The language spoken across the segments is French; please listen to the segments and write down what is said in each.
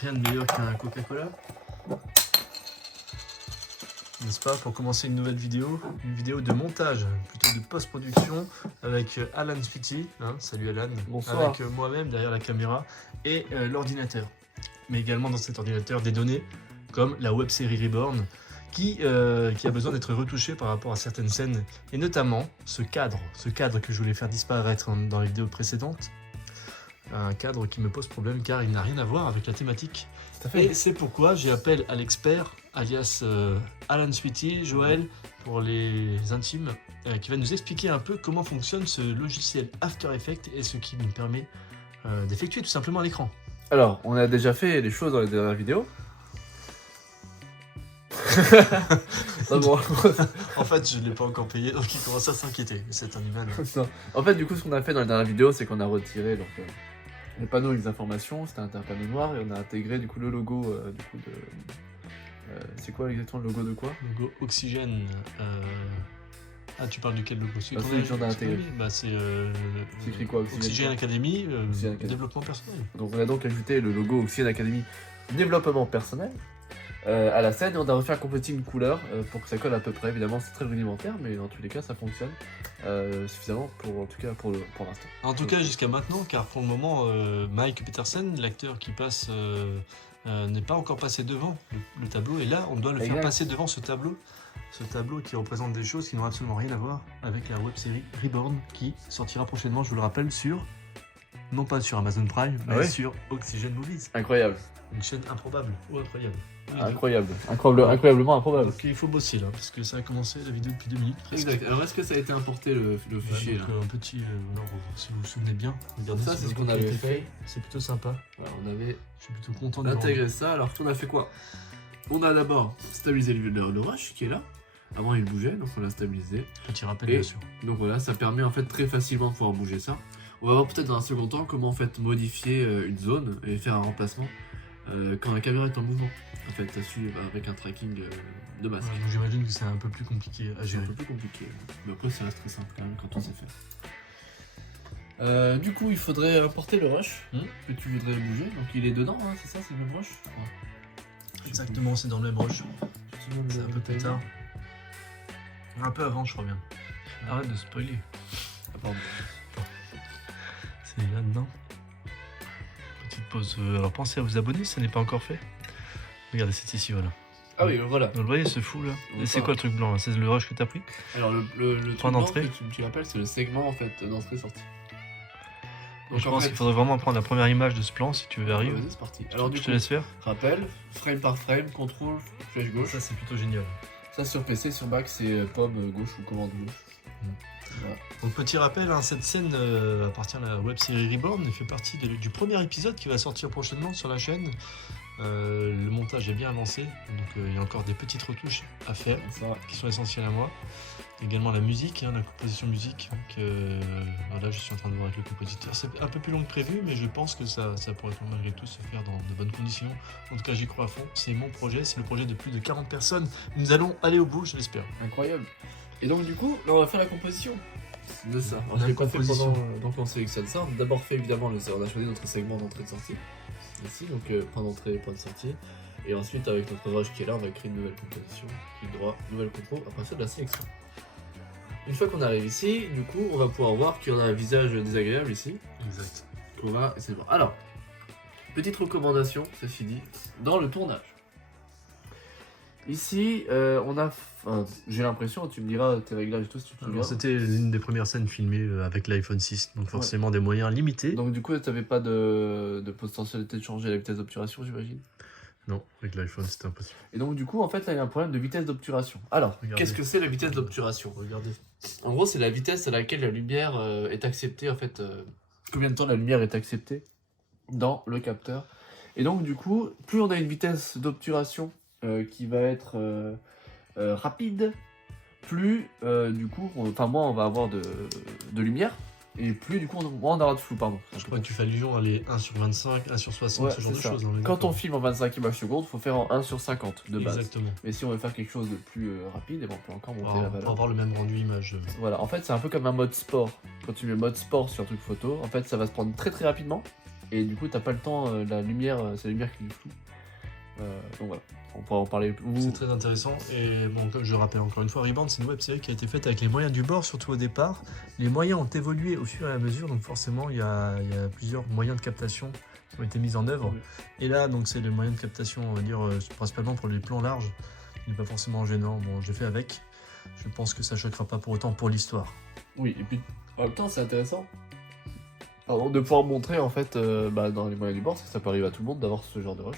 Rien de meilleur qu'un Coca-Cola. N'est-ce pas, pour commencer une nouvelle vidéo, une vidéo de montage, plutôt de post-production, avec Alan Spiti, hein, salut Alan, Bonsoir. avec moi-même derrière la caméra, et l'ordinateur. Mais également dans cet ordinateur des données, comme la web-série Reborn, qui a besoin d'être retouchée par rapport à certaines scènes, et notamment ce cadre que je voulais faire disparaître dans les vidéos précédentes, un cadre qui me pose problème car il n'a rien à voir avec la thématique. Et c'est pourquoi j'ai appelé à l'expert, alias Alan Spiti, Joël, pour les intimes, qui va nous expliquer un peu comment fonctionne ce logiciel After Effects et ce qui nous permet d'effectuer tout simplement à l'écran. Alors, on a déjà fait les choses dans les dernières vidéos. Bon. En fait, je ne l'ai pas encore payé, donc il commence à s'inquiéter. C'est un humain. En fait, du coup, ce qu'on a fait dans les dernières vidéos, c'est qu'on a retiré donc, les panneaux avec les informations, c'était un panneau noir, et on a intégré du coup le logo du coup de... c'est quoi exactement le logo de quoi? Logo Oxygène. Ah, tu parles de quel logo? Celui qu'on a intégré. Bah, c'est C'est écrit quoi? Oxygène Academy, Oxygène Academy. développement personnel. Donc on a donc ajouté le logo Oxygène Academy développement personnel à la scène, et on a refait un compositing couleur pour que ça colle à peu près. Évidemment, c'est très rudimentaire, mais dans tous les cas, ça fonctionne suffisamment pour, en tout cas pour l'instant. En tout cas, jusqu'à maintenant, car pour le moment, Mike Peterson, l'acteur qui passe, n'est pas encore passé devant le tableau. Et là, on doit le faire Exact. passer devant ce tableau qui représente des choses qui n'ont absolument rien à voir avec la web-série Reborn, qui sortira prochainement, je vous le rappelle, non pas sur Amazon Prime, mais Ah ouais sur Oxygen Movies. Incroyable. Une chaîne improbable ou incroyable. Oui. Incroyablement improbable. Donc il faut bosser là, parce que ça a commencé la vidéo depuis 2 minutes. presque. Exact. Alors est-ce que ça a été importé le Ouais, fichier donc, là un petit, alors, si vous vous souvenez bien, regardez Ça, ce c'est ce logo qu'on qui a avait été fait. C'est plutôt sympa. Voilà, on avait Je suis plutôt content de intégré ça. Alors on a fait quoi? On a d'abord stabilisé le rush qui est là. Avant il bougeait, donc on l'a stabilisé. Petit rappel, Et bien sûr. donc voilà, ça permet en fait très facilement de pouvoir bouger ça. On va voir peut-être dans un second temps comment en fait modifier une zone et faire un remplacement quand la caméra est en mouvement. En fait, à suivre avec un tracking de masque. Ouais, donc j'imagine que c'est un peu plus compliqué à C'est un gérer. peu plus compliqué, mais après ça reste très simple quand même quand on sait faire. Du coup, il faudrait importer le rush que tu voudrais bouger. Donc il est dedans, hein, c'est ça, c'est le même rush je crois. Exactement, c'est dans le même rush. C'est un peu plus tard. Ah, Un peu avant, je crois bien. Arrête de spoiler. pardon. C'est là-dedans. Petite pause. Alors pensez à vous abonner si ça n'est pas encore fait. Regardez, c'est ici, voilà. Ah oui, voilà. Donc, vous voyez ce fou là? On Et c'est voit. quoi le truc blanc là? C'est le rush que t'as pris? Alors le Point truc blanc d'entrée. que tu l'appelles, c'est le segment en fait d'entrée-sortie. Donc Je en pense fait, qu'il faudrait vraiment prendre la première image de ce plan si tu veux arriver. vas-y, c'est parti. Alors du Je coup, te laisse faire. rappel, frame par frame, contrôle, flèche gauche. Ça, c'est plutôt génial. Ça sur PC, sur Mac, c'est pomme gauche ou commande gauche. Voilà. Donc petit rappel, hein, cette scène appartient à la web-série Reborn et fait partie du premier épisode qui va sortir prochainement sur la chaîne. Le montage est bien avancé, donc il y a encore des petites retouches à faire Ça, qui sont essentielles à moi. Également la musique, hein, la composition musique. Donc, voilà, je suis en train de voir avec le compositeur. C'est un peu plus long que prévu, mais je pense que ça pourrait malgré tout se faire dans de bonnes conditions. En tout cas, j'y crois à fond. C'est mon projet, c'est le projet de plus de 40 personnes. Nous allons aller au bout, je l'espère. incroyable. Et donc du coup, là on va faire la composition de ça. On a l'a une pas fait composition. donc on sélectionne ça. On a d'abord fait évidemment on a choisi notre segment d'entrée de sortie. Ici, donc point d'entrée et point de sortie. Et ensuite avec notre rush qui est là, on va créer une nouvelle composition. Clic droit, nouvelle compo, après ça de la sélection. Une fois qu'on arrive ici, du coup on va pouvoir voir qu'il y en a un visage désagréable ici. Exact. On va essayer de voir. Alors, petite recommandation, ceci dit, dans le tournage. Ici, on a. Enfin, j'ai l'impression, tu me diras tes réglages et tout si tu te souviens. Alors, c'était l'une des premières scènes filmées avec l'iPhone 6, donc forcément des moyens limités. Donc, du coup, tu n'avais pas de potentialité de changer la vitesse d'obturation, j'imagine. Non, avec l'iPhone, c'était impossible. Et donc, du coup, en fait, là, il y a un problème de vitesse d'obturation. Alors, Regardez. qu'est-ce que c'est la vitesse d'obturation? Regardez. En gros, c'est la vitesse à laquelle la lumière est acceptée, en fait. Combien de temps la lumière est acceptée dans le capteur. Et donc, du coup, plus on a une vitesse d'obturation qui va être rapide, plus, du coup, moins on va avoir de lumière. Et plus du coup, moins on aura de flou, pardon. Je crois que tu fais allusion à les 1 sur 25, 1 sur 60, Ouais, ce genre de c'est ça. choses. On est Quand d'accord. on filme en 25 images secondes, il faut faire en 1 sur 50 de base. Exactement. Mais si on veut faire quelque chose de plus rapide, on peut encore monter la Pour valeur. avoir le même rendu image. Voilà, en fait, c'est un peu comme un mode sport. Quand tu mets mode sport sur un truc photo, en fait, ça va se prendre très très rapidement. Et du coup, t'as pas le temps, la lumière, c'est la lumière qui est floue. Donc voilà, on pourra en parler. C'est très intéressant. Et bon, comme je le rappelle encore une fois, Rebound, c'est une web série qui a été faite avec les moyens du bord, surtout au départ. Les moyens ont évolué au fur et à mesure, donc forcément, il y a plusieurs moyens de captation qui ont été mis en œuvre. Oui. Et là, donc, c'est le moyen de captation, on va dire, principalement pour les plans larges, qui n'est pas forcément gênant. Bon, j'ai fait avec. Je pense que ça choquera pas pour autant pour l'histoire. Oui, et puis en même temps, c'est intéressant. Pardon, de pouvoir montrer en fait dans les moyens du bord, parce que ça peut arriver à tout le monde d'avoir ce genre de rush.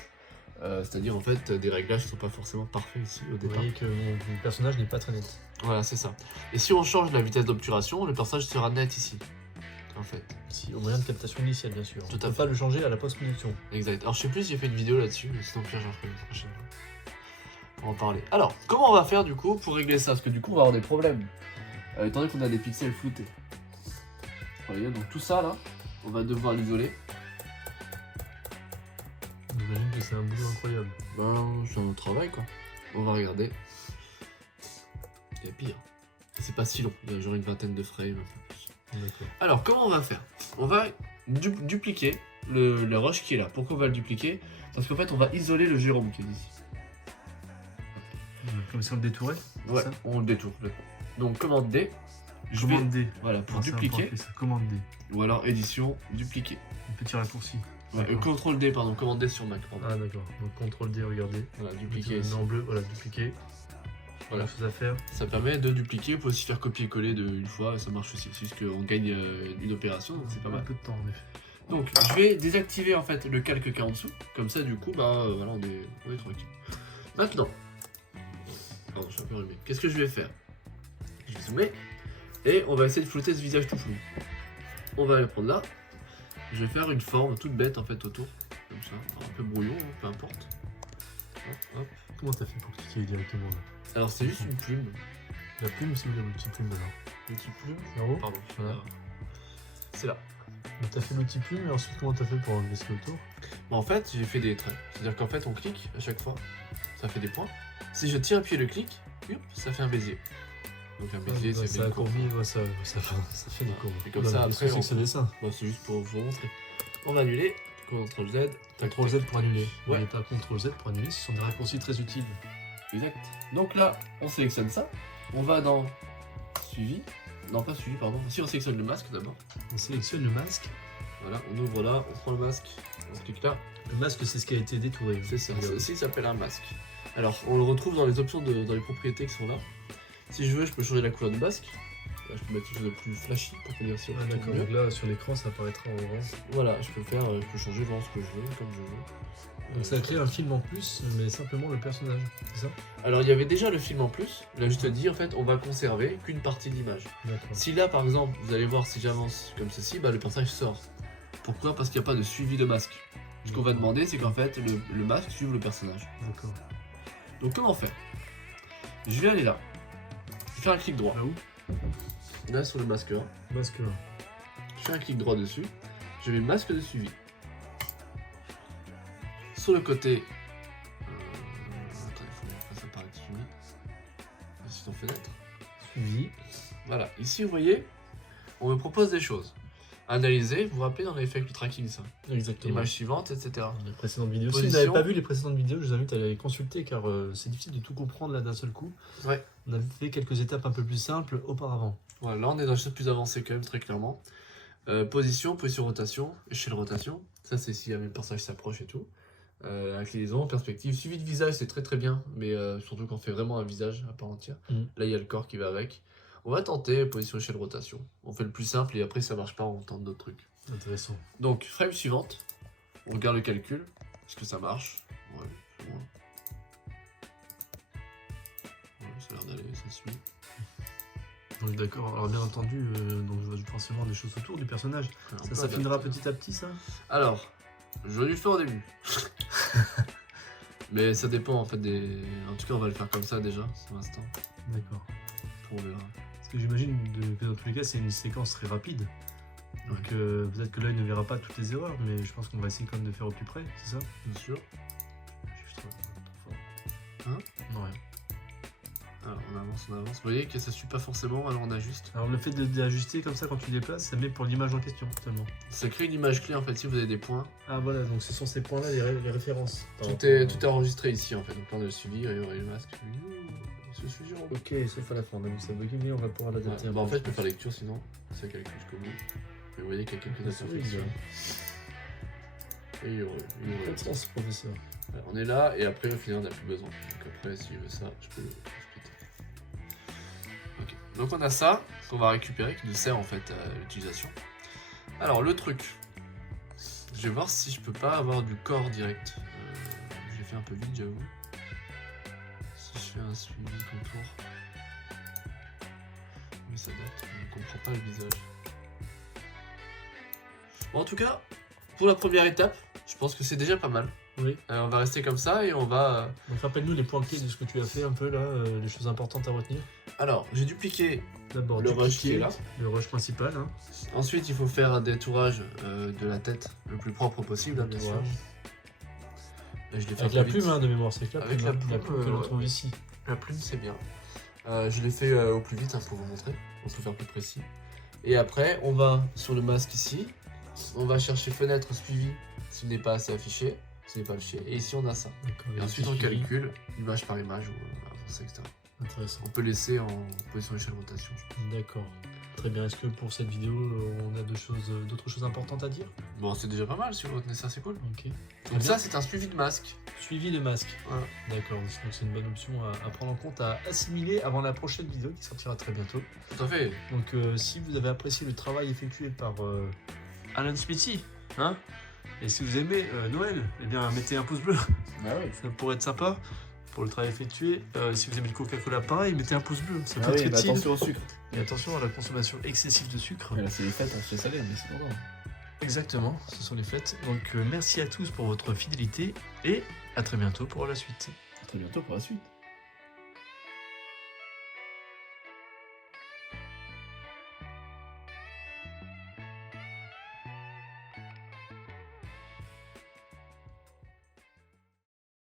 C'est-à-dire en fait des réglages qui sont pas forcément parfaits ici au Vous départ. voyez que mon personnage n'est pas très net. Voilà, c'est ça. Et si on change la vitesse d'obturation, le personnage sera net ici. En fait. Si, au moyen de captation initiale, bien sûr. Tout à On peut fait. pas le changer à la post-production. Exact. Alors je sais plus si j'ai fait une vidéo là-dessus, mais sinon Pierre j'en ferai une prochaine. On va en parler. Alors, comment on va faire du coup pour régler ça? Parce que du coup on va avoir des problèmes. Étant donné qu'on a des pixels floutés. Vous voyez, donc tout ça là, on va devoir l'isoler. J'imagine que c'est un boulot incroyable. Ben, c'est un travail quoi. On va regarder. Il y a pire. C'est pas si long, il y a genre une vingtaine de frames, un peu plus. D'accord. Alors, comment on va faire? On va dupliquer le rush qui est là. Pourquoi on va le dupliquer? Parce qu'en fait, on va isoler le Jérôme qui est ici. Comme si on le détourait. Ouais, ça on le détourne. Donc, commande D. Je vais, Commande D. voilà, pour Ah, c'est dupliquer. important, ça. Commande D. Ou alors édition, dupliquer. Un petit raccourci. Ouais, D'accord. contrôle D, pardon, commande D sur Mac. Pardon. Ah d'accord. Donc CTRL D, regardez. Voilà, dupliquer ici. En bleu, voilà, dupliquer. Voilà. Voilà, chose à faire. Ça permet de dupliquer. On peut aussi faire copier-coller une fois, ça marche aussi. C'est juste qu'on gagne une opération, donc c'est pas Un mal. peu de temps en effet. Donc, je vais désactiver en fait le calque qui est en dessous. Comme ça, du coup, voilà, on est tranquille. Maintenant, pardon, je suis un peu rhumé. Qu'est-ce que je vais faire? Je vais zoomer et on va essayer de flouter ce visage tout flou. On va le prendre là. Je vais faire une forme toute bête en fait autour, comme ça, alors, un peu brouillon, hein, peu importe. Hop, hop. Comment t'as fait pour cliquer directement là? Alors c'est juste une plume. La plume, c'est où la petite plume alors? Petite plume. En haut. Pardon. Voilà. C'est là. Donc t'as fait l'outil plume et ensuite comment t'as fait pour enlever ce qui est autour? Bon, en fait, j'ai fait des traits. C'est-à-dire qu'en fait, on clique à chaque fois, ça fait des points. Si je tire appuyé le clic, hop, ça fait un bézier. Donc un bézier, Ouais, c'est ça a une courbe. courbé, ouais, ça fait des courbes. Et comme Là, ça, qu'est-ce après, que c'est que ce dessin? Bon, c'est juste pour vous montrer. On va annuler. CTRL Z. CTRL Z pour annuler. Ouais. Ouais. Pas CTRL Z pour annuler, ce sont des raccourcis très utiles. Exact. Donc là, on sélectionne ça. On va dans suivi. Non, pas suivi, pardon. Si on sélectionne le masque d'abord. On sélectionne le masque. Voilà, on ouvre là, on prend le masque, on clique là. Le masque, c'est ce qui a été détouré. C'est ça. Regarde. Ceci s'appelle un masque. Alors, on le retrouve dans les options, dans les propriétés qui sont là. Si je veux, je peux changer la couleur du masque. Là, je peux mettre quelque chose de plus flashy pour te dire si on Ah retrouve d'accord, mieux. donc là sur l'écran ça apparaîtra en orange. Voilà, je peux changer vraiment ce que je veux, comme je veux. Donc ça crée un film en plus, mais simplement le personnage, c'est ça? Alors, il y avait déjà le film en plus. Là, je te dis, en fait, on va conserver qu'une partie de l'image. D'accord. Si là, par exemple, vous allez voir, si j'avance comme ceci, le personnage sort. Pourquoi? Parce qu'il n'y a pas de suivi de masque. Ce qu'on va demander, c'est qu'en fait, le masque suive le personnage. D'accord. Donc, comment faire? Je vais aller là. Je fais un clic droit. Là où? Là, sur le masque 1. Masque là. Je fais un clic droit dessus. Je mets masque de suivi. Sur le côté. Attends, il faut que je fasse apparaître suivi. Ici, dans fenêtre. Suivi. Voilà. Ici, vous voyez, on me propose des choses. Analyser, vous vous rappelez, on avait fait avec le tracking ça. Exactement. Image suivante, etc. Les précédentes vidéos. Si vous Position. n'avez pas vu les précédentes vidéos, je vous invite à les consulter car c'est difficile de tout comprendre là d'un seul coup. Ouais. On avait fait quelques étapes un peu plus simples auparavant. Voilà, là on est dans les choses plus avancées quand même, très clairement. Position rotation, échelle rotation. Ça c'est si jamais le personnage s'approche et tout. Inclinaison, perspective, suivi de visage, c'est très très bien, mais surtout quand on fait vraiment un visage à part entière. Là il y a le corps qui va avec. On va tenter position, échelle, rotation. On fait le plus simple et après ça marche pas, on tente d'autres trucs. Intéressant. Donc frame suivante, on regarde le calcul. Est-ce que ça marche? Ouais, c'est bon. Ouais, ça a l'air d'aller, ça suit. On est d'accord. Alors bien entendu, donc je vois forcément des choses autour du personnage. Un Ça peu s'affinera adapté. petit à petit ça? Alors, j'aurais dû le faire au début. Mais ça dépend en fait des. En tout cas, on va le faire comme ça déjà, pour l'instant. D'accord. On verra. Parce que j'imagine que dans tous les cas c'est une séquence très rapide. Donc peut-être que l'œil ne verra pas toutes les erreurs, mais je pense qu'on va essayer quand même de faire au plus près, c'est ça? Bien sûr. Je suis trop fort. Hein? Non, rien. Alors on avance, on avance. Vous voyez que ça suit pas forcément, alors on ajuste. Alors le fait d'ajuster comme ça quand tu déplaces, ça met pour l'image en question totalement. Ça crée une image clé en fait si vous avez des points. Ah voilà, donc ce sont ces points-là les références. Tout est enregistré ici en fait. Donc là on a le suivi, et le masque. Ce sujet en Ok, sauf à la fin, on a vu ça bugger, mais on va pouvoir l'adapter un peu. en fait, je peux faire lecture sinon, ça calcule jusqu'au bout. Mais vous voyez qu'il y a quelques imperfections. Et il y aurait. Bonne chance, professeur. Voilà, on est là et après au final on n'a plus besoin. Donc après si je veux ça, je peux le splitter. Ok. Donc on a ça qu'on va récupérer qui nous sert en fait à l'utilisation. Alors le truc, je vais voir si je peux pas avoir du corps direct. J'ai fait un peu vite j'avoue. Si je fais un suivi contour. Oui ça date, on ne comprend pas le visage. Bon en tout cas, pour la première étape, je pense que c'est déjà pas mal. Oui. On va rester comme ça et on va... Donc rappelle-nous les points clés de ce que tu as fait un peu là, les choses importantes à retenir. Alors, j'ai dupliqué D'abord le rush qui est là. le rush principal. Hein. Ensuite, il faut faire un détourage de la tête le plus propre possible, hein, bien sûr. Et je l'ai fait Avec un la peu vite. plume hein, de mémoire, c'est clair. Avec la plume, que l'on trouve ici. La plume, c'est bien. Je l'ai fait au plus vite hein, pour vous montrer. On peut faire plus précis. Et après, on va sur le masque ici. On va chercher fenêtre suivi s'il n'est pas assez affiché. Ce n'est pas le chien. Et ici, on a ça. Et ensuite, on calcule image par image ou avancée, etc. Intéressant. On peut laisser en position échelle rotation. D'accord. Très bien. Est-ce que pour cette vidéo, on a d'autres choses importantes à dire? Bon, c'est déjà pas mal si vous retenez ça, c'est cool. Ok. Donc ça, c'est un suivi de masque. Suivi de masque. Voilà. D'accord. Donc c'est une bonne option à prendre en compte, à assimiler avant la prochaine vidéo qui sortira très bientôt. Tout à fait. Donc si vous avez apprécié le travail effectué par Alan Smithy, hein, et si vous aimez Noël, eh bien mettez un pouce bleu. Bah oui. Ça pourrait être sympa pour le travail effectué. Si vous aimez le Coca-Cola, pareil, mettez un pouce bleu. Ça peut être utile. attention au sucre. Et attention à la consommation excessive de sucre. Là, c'est les fêtes, on se fait saler, mais c'est bon. Exactement, ce sont les fêtes. Donc merci à tous pour votre fidélité et à très bientôt pour la suite. À très bientôt pour la suite.